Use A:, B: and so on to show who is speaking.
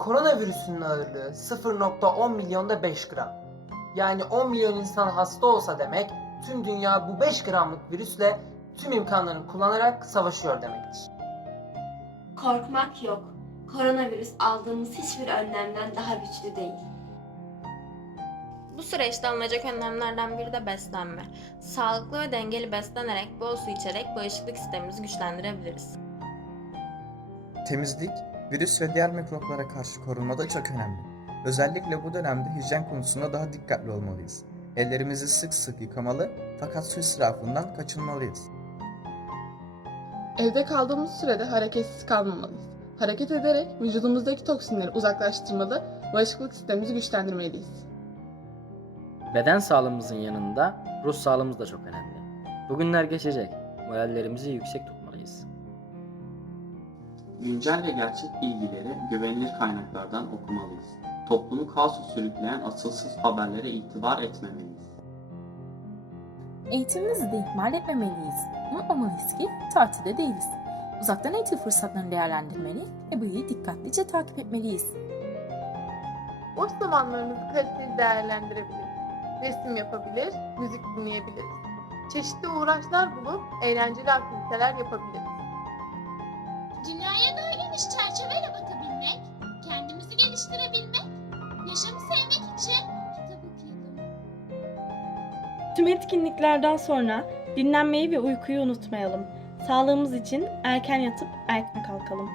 A: Koronavirüsünün ağırlığı 0.10 milyonda 5 gram. Yani 10 milyon insan hasta olsa demek tüm dünya bu 5 gramlık virüsle tüm imkanlarını kullanarak savaşıyor demektir.
B: Korkmak yok. Koronavirüs aldığımız hiçbir önlemden daha güçlü değil.
C: Bu süreçte alınacak önlemlerden biri de beslenme. Sağlıklı ve dengeli beslenerek, bol su içerek bağışıklık sistemimizi güçlendirebiliriz.
D: Temizlik, virüs ve diğer mikroplara karşı korunmada çok önemli. Özellikle bu dönemde hijyen konusunda daha dikkatli olmalıyız. Ellerimizi sık sık yıkamalı fakat su israfından kaçınmalıyız.
E: Evde kaldığımız sürede hareketsiz kalmamalıyız. Hareket ederek vücudumuzdaki toksinleri uzaklaştırmalı, bağışıklık sistemimizi güçlendirmeliyiz.
F: Beden sağlığımızın yanında ruh sağlığımız da çok önemli. Bugünler geçecek. Morallerimizi yüksek tutmalıyız.
G: Güncel ve gerçek bilgileri güvenilir kaynaklardan okumalıyız. Toplumu kaosa sürükleyen asılsız haberlere itibar etmemeliyiz.
H: Eğitimimizi de ihmal etmemeliyiz. Unutmamalıyız ki tatilde değiliz. Uzaktan eğitim fırsatlarını değerlendirmeli ve bu yolu dikkatlice takip etmeliyiz.
E: Boş zamanlarımızı kaliteli değerlendirebiliriz. Resim yapabilir, müzik dinleyebiliriz. Çeşitli uğraşlar bulup eğlenceli aktiviteler yapabiliriz.
I: Tüm etkinliklerden sonra dinlenmeyi ve uykuyu unutmayalım. Sağlığımız için erken yatıp erken kalkalım.